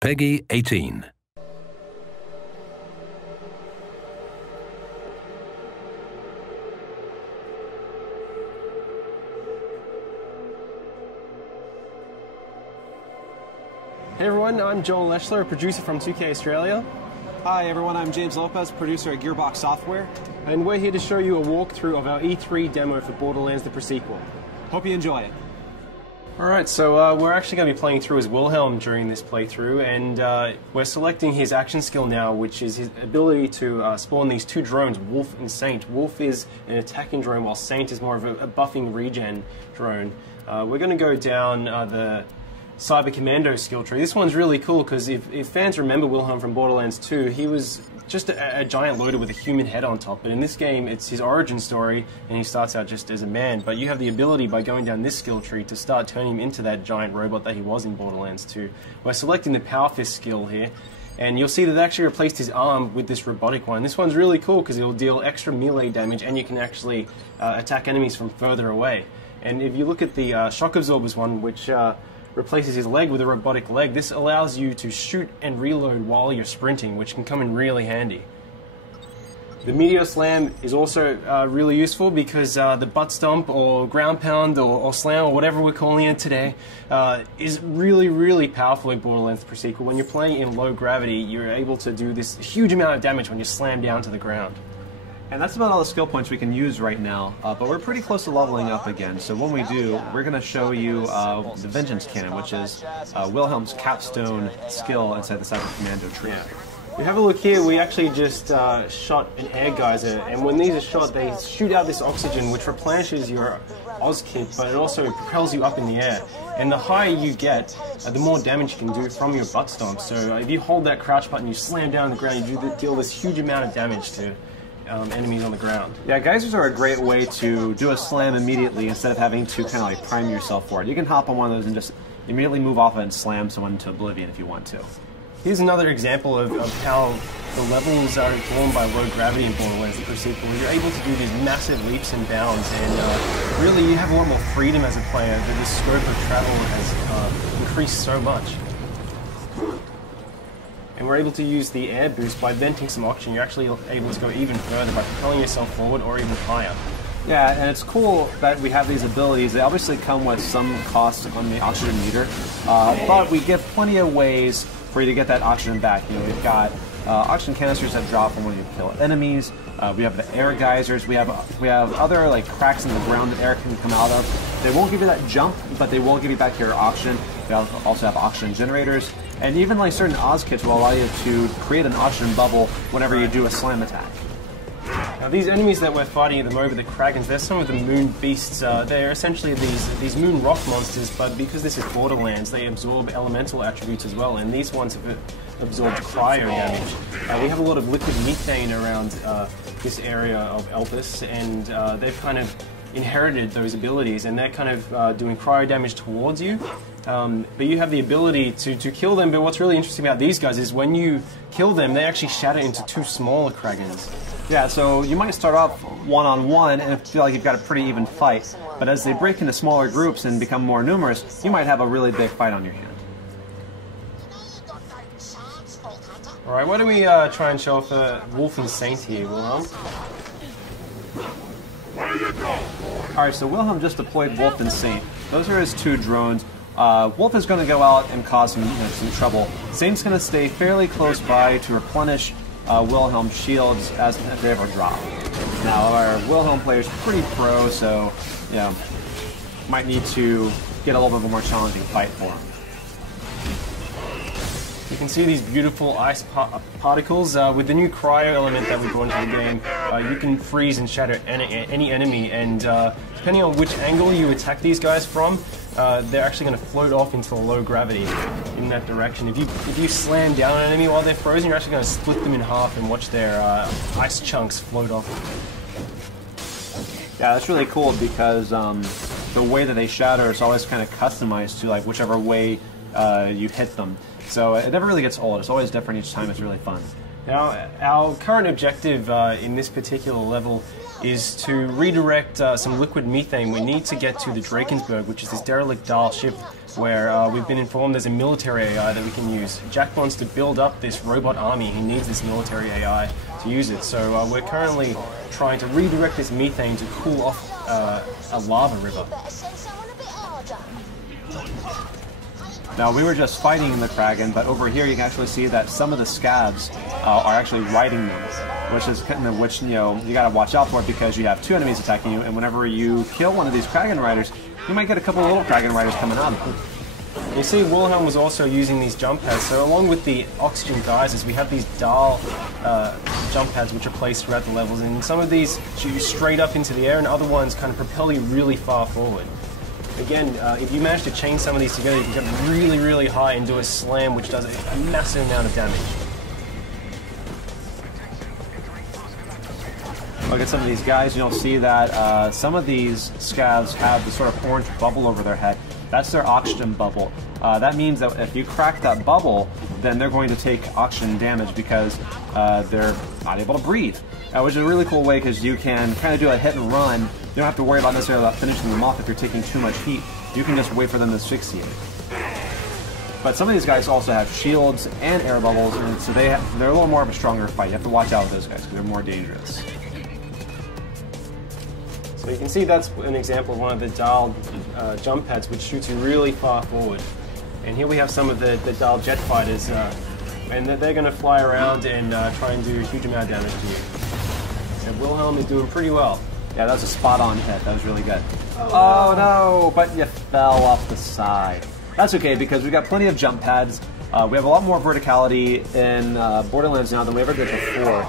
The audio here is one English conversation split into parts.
Peggy 18. Hey everyone, I'm Joel Leschler, a producer from 2K Australia. Hi everyone, I'm James Lopez, producer at Gearbox Software. And we're here to show you a walkthrough of our E3 demo for Borderlands the Pre-Sequel. Hope you enjoy it. Alright, so we're actually going to be playing through as Wilhelm during this playthrough, and we're selecting his action skill now, which is his ability to spawn these two drones, Wolf and Saint. Wolf is an attacking drone, while Saint is more of a buffing regen drone. We're going to go down the Cyber Commando skill tree. This one's really cool because if fans remember Wilhelm from Borderlands 2, he was just a giant loader with a human head on top. But in this game, it's his origin story, and he starts out just as a man. But you have the ability by going down this skill tree to start turning him into that giant robot that he was in Borderlands 2. We're selecting the Power Fist skill here, and you'll see that they actually replaced his arm with this robotic one. This one's really cool because it'll deal extra melee damage, and you can actually attack enemies from further away. And if you look at the Shock Absorbers one, which replaces his leg with a robotic leg, this allows you to shoot and reload while you're sprinting, which can come in really handy. The Meteor Slam is also really useful because the butt stomp or ground pound or slam or whatever we're calling it today is really powerful in Borderlands Pre-Sequel. When you're playing in low gravity, you're able to do this huge amount of damage when you slam down to the ground. And that's about all the skill points we can use right now, but we're pretty close to leveling up again. So when we do, we're going to show you the Vengeance Cannon, which is Wilhelm's capstone skill inside the Cyber Commando tree. Yeah. We have a look here, we actually just shot an air geyser, and when these are shot, they shoot out this oxygen which replenishes your Oz kit, but it also propels you up in the air. And the higher you get, the more damage you can do from your butt stomp. So if you hold that crouch button, you slam down on the ground, you deal this huge amount of damage to enemies on the ground. Yeah, geysers are a great way to do a slam immediately instead of having to kind of like prime yourself for it. You can hop on one of those and just immediately move off it and slam someone into oblivion if you want to. Here's another example of how the levels are informed by low gravity in Borderlands the Pre-Sequel. You're able to do these massive leaps and bounds, and really you have a lot more freedom as a player. The scope of travel has increased so much. And we're able to use the air boost by venting some oxygen. You're actually able to go even further by propelling yourself forward or even higher. Yeah, and it's cool that we have these abilities. They obviously come with some costs on the oxygen meter, but we give plenty of ways for you to get that oxygen back. You know, we've got oxygen canisters that drop when you kill enemies. We have the air geysers. We have other like cracks in the ground that air can come out of. They won't give you that jump, but they will give you back your oxygen. We also have oxygen generators. And even like certain Oz kits will allow you to create an oxygen bubble whenever you do a slam attack. Now these enemies that we're fighting at the moment, the Kragans, they're some of the moon beasts. They're essentially these moon rock monsters, but because this is Borderlands, they absorb elemental attributes as well, and these ones have absorbed cryo damage. We have a lot of liquid methane around this area of Elpis, and they've kind of inherited those abilities, and they're kind of doing cryo damage towards you. But you have the ability to kill them, but what's really interesting about these guys is when you kill them, they actually shatter into two smaller Kragans. Yeah, so you might start off one-on-one and feel like you've got a pretty even fight, but as they break into smaller groups and become more numerous, you might have a really big fight on your hand. Alright, why don't we try and show off Wolf and Saint here, Wilhelm? Alright, so Wilhelm just deployed Wolf and Saint. Those are his two drones. Wolf is going to go out and cause some trouble. Saint's going to stay fairly close by to replenish Wilhelm's shields as they ever drop. Now, our Wilhelm player is pretty pro, so you know, might need to get a little bit of a more challenging fight for him. You can see these beautiful ice particles. With the new cryo element that we brought into the game, you can freeze and shatter any enemy, and depending on which angle you attack these guys from, they're actually going to float off into low gravity in that direction. If you slam down an enemy while they're frozen, you're actually going to split them in half and watch their ice chunks float off. Yeah, that's really cool because the way that they shatter is always kind of customized to like whichever way you hit them. So it never really gets old. It's always different each time. It's really fun. Now, our current objective in this particular level is to redirect some liquid methane. We need to get to the Drakensberg, which is this derelict Dahl ship where we've been informed there's a military AI that we can use. Jack wants to build up this robot army. He needs this military AI to use it. So we're currently trying to redirect this methane to cool off a lava river. Now, we were just fighting the Kraken, but over here you can actually see that some of the scabs are actually riding them, which you know, you gotta watch out for because you have two enemies attacking you, and whenever you kill one of these Kraken riders, you might get a couple of little Kraken riders coming out. You see, Wilhelm was also using these jump pads, so along with the oxygen geysers, we have these Dahl jump pads which are placed throughout the levels, and some of these shoot you straight up into the air, and other ones kind of propel you really far forward. Again, if you manage to chain some of these together, you can get really, really high and do a slam which does a massive amount of damage. Look at some of these guys, you'll see that some of these scabs have this sort of orange bubble over their head. That's their oxygen bubble. That means that if you crack that bubble, then they're going to take oxygen damage because they're not able to breathe. Which is a really cool way because you can kind of do a hit and run. You don't have to worry about necessarily about finishing them off if you're taking too much heat. You can just wait for them to asphyxiate. But some of these guys also have shields and air bubbles, and so they're a little more of a stronger fight. You have to watch out with those guys because they're more dangerous. So you can see that's an example of one of the Dahl jump pads which shoots you really far forward. And here we have some of the Dahl jet fighters, and they're going to fly around and try and do a huge amount of damage to you. So Wilhelm is doing pretty well. Yeah, that was a spot-on hit. That was really good. Oh no, but you fell off the side. That's okay because we've got plenty of jump pads. We have a lot more verticality in Borderlands now than we ever did before.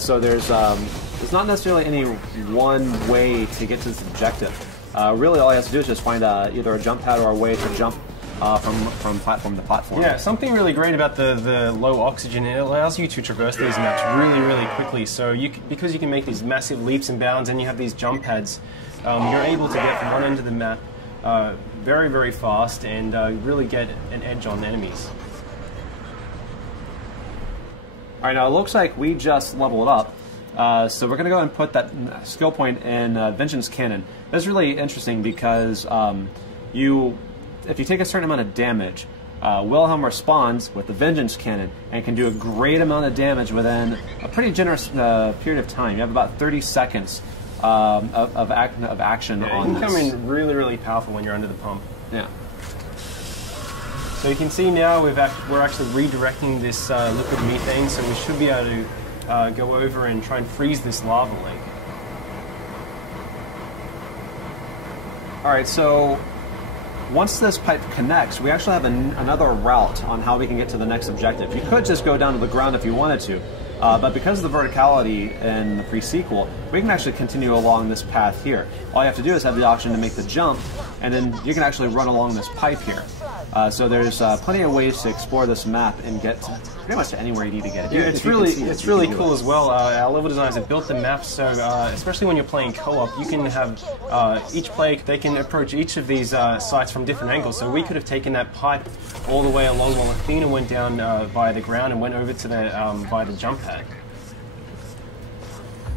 So there's not necessarily any one way to get to this objective. Really, all you have to do is just find either a jump pad or a way to jump from platform to platform. Yeah, something really great about the low oxygen, it allows you to traverse these maps really, really quickly. So because you can make these massive leaps and bounds and you have these jump pads, you're able to get from one end of the map very, very fast and really get an edge on enemies. Alright, now it looks like we just leveled up. So we're going to go and put that skill point in Vengeance Cannon. That's really interesting because if you take a certain amount of damage, Wilhelm responds with the Vengeance Cannon and can do a great amount of damage within a pretty generous period of time. You have about 30 seconds of action on this. It can come in really, really powerful when you're under the pump. Yeah. So you can see now we're actually redirecting this liquid methane, so we should be able to go over and try and freeze this lava lake. Alright, so once this pipe connects, we actually have another route on how we can get to the next objective. You could just go down to the ground if you wanted to, but because of the verticality in the pre-sequel, we can actually continue along this path here. All you have to do is have the option to make the jump, and then you can actually run along this pipe here. So there's plenty of ways to explore this map and get to pretty much anywhere you need to get. Yeah, it's really cool as well. Our level designers have built the map so, especially when you're playing co-op, you can have each player, they can approach each of these sites from different angles. So we could have taken that pipe all the way along while Athena went down by the ground and went over to the by the jump pad.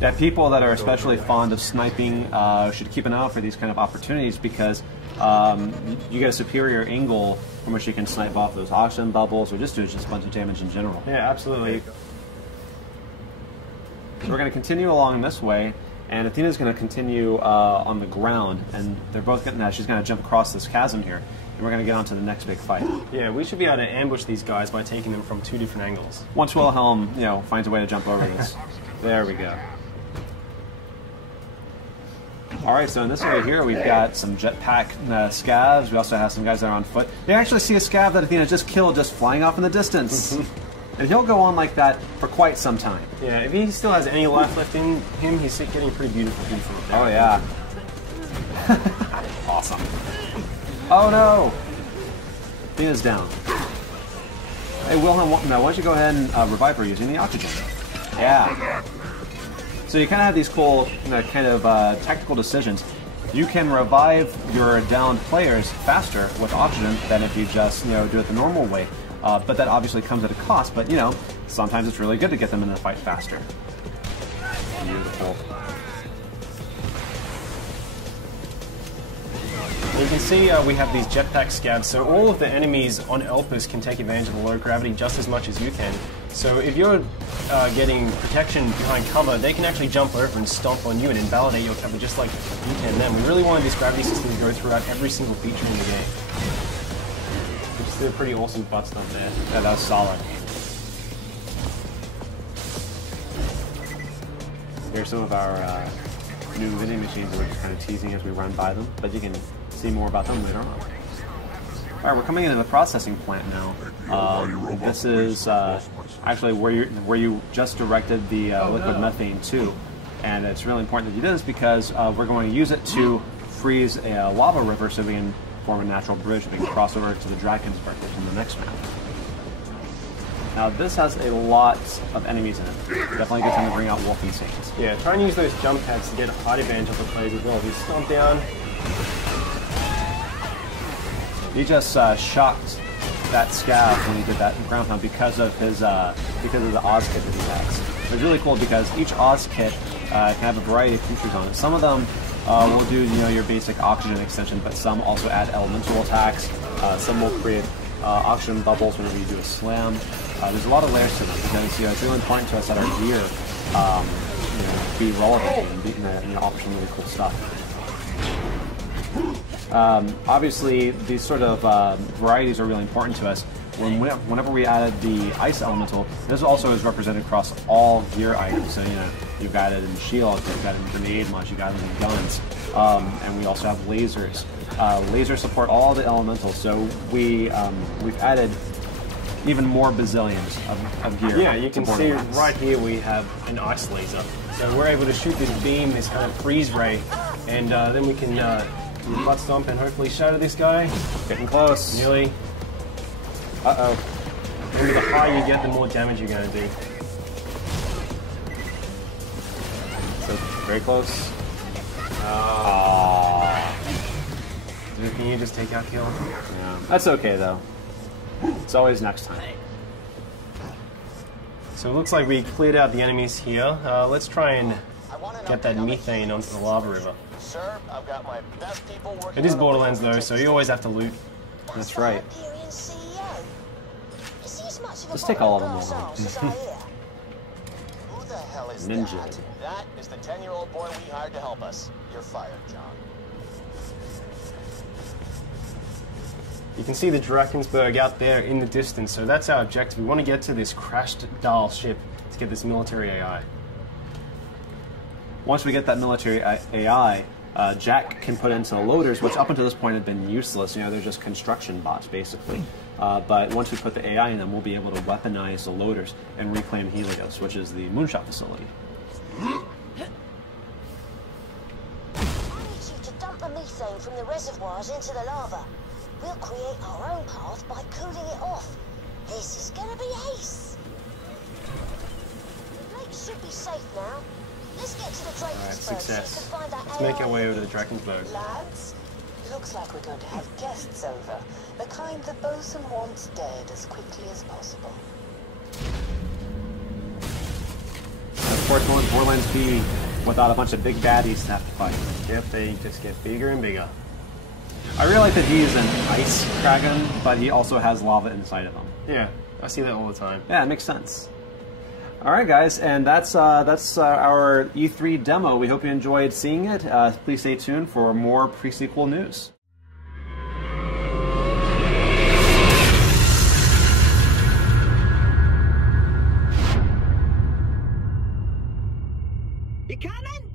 Yeah, people that are especially fond of sniping should keep an eye out for these kind of opportunities because you get a superior angle from which you can snipe off those oxygen bubbles or just do just a bunch of damage in general. Yeah, absolutely. So we're going to continue along this way, and Athena's going to continue on the ground, and they're both getting that. She's going to jump across this chasm here, and we're going to get on to the next big fight. Yeah, we should be able to ambush these guys by taking them from two different angles. Once Wilhelm, finds a way to jump over this. There we go. Alright, so in this area here, we've got some jetpack scavs. We also have some guys that are on foot. They actually see a scav that Athena just killed just flying off in the distance. And he'll go on like that for quite some time. Yeah, if he still has any life left in him, he's getting pretty beautiful. Oh, yeah. Awesome. Oh, no! Athena's down. Hey, Wilhelm, now why don't you go ahead and revive her using the oxygen? Yeah. So you kind of have these cool tactical decisions. You can revive your downed players faster with oxygen than if you just do it the normal way. But that obviously comes at a cost. But sometimes it's really good to get them in the fight faster. Beautiful. And you can see we have these jetpack scabs, so all of the enemies on Elpis can take advantage of the low gravity just as much as you can. So if you're getting protection behind cover, they can actually jump over and stomp on you and invalidate your cover just like you can them. We really wanted this gravity system to go throughout every single feature in the game. We just did a pretty awesome butt stomp there. Yeah, that was solid. Here's some of our new vending machines we're just kind of teasing as we run by them, but you can see more about them later on. All right, we're coming into the processing plant now. This is actually where you just directed the liquid methane to, and it's really important that you do this because we're going to use it to freeze a lava river so we can form a natural bridge we can cross over to the Drakensberg in the next round. Now this has a lot of enemies in it. Definitely a good time to bring out Wolfensteins. Yeah, try and use those jump pads to get a height advantage of the players as well. If you stomp down. He just shocked that scav when he did that ground pound because of his because of the Oz kit that he has. It's really cool because each Oz kit can have a variety of features on it. Some of them will do your basic oxygen extension, but some also add elemental attacks. Some will create oxygen bubbles whenever you do a slam. There's a lot of layers to them because it's really important to us that our gear be relevant and offer some really cool stuff. Obviously, these sort of varieties are really important to us. Whenever we added the ice elemental, this also is represented across all gear items. So you've got it in shields, you've got it in grenade launch, you've got it in guns, and we also have lasers. Lasers support all the elementals, so we've added even more bazillions of gear. Yeah, you can see right here we have an ice laser. So we're able to shoot this beam, this kind of freeze ray, and then we can butt stomp and hopefully shatter this guy. Getting close. Nearly. Uh-oh. Remember, the higher you get, the more damage you're going to do. So, very close. Can you just take out kill? Yeah. That's okay, though. It's always next time. So it looks like we cleared out the enemies here. Let's try and get that methane onto the lava river. Sir, I've got my best people working. It is Borderlands though, so you always have to loot. That's right. Just take all of them over. Who the hell is Ninja. that? That is the 10-year-old boy we hired to help us. You're fired, John. You can see the Drakensberg out there in the distance, so that's our objective. We want to get to this crashed Dahl ship to get this military AI. Once we get that military AI, Jack can put into the loaders, which up until this point have been useless. They're just construction bots, basically. But once we put the AI in them, we'll be able to weaponize the loaders and reclaim Helios, which is the moonshot facility. I need you to dump the methane from the reservoirs into the lava. We'll create our own path by cooling it off. This is gonna be ace. The lake should be safe now. Let's get to the Drakensberg. Alright, success. So you can find that Let's make our way over to the Drakensberg. Lads, looks like we're going to have guests over. The kind the bosun wants dead as quickly as possible. Of course, what would Borderlands be without a bunch of big baddies to have to fight? Yep, they just get bigger and bigger. I really like that he's an ice dragon, but he also has lava inside of him. Yeah, I see that all the time. Yeah, it makes sense. All right, guys, and that's our E3 demo. We hope you enjoyed seeing it. Please stay tuned for more pre-sequel news. You coming?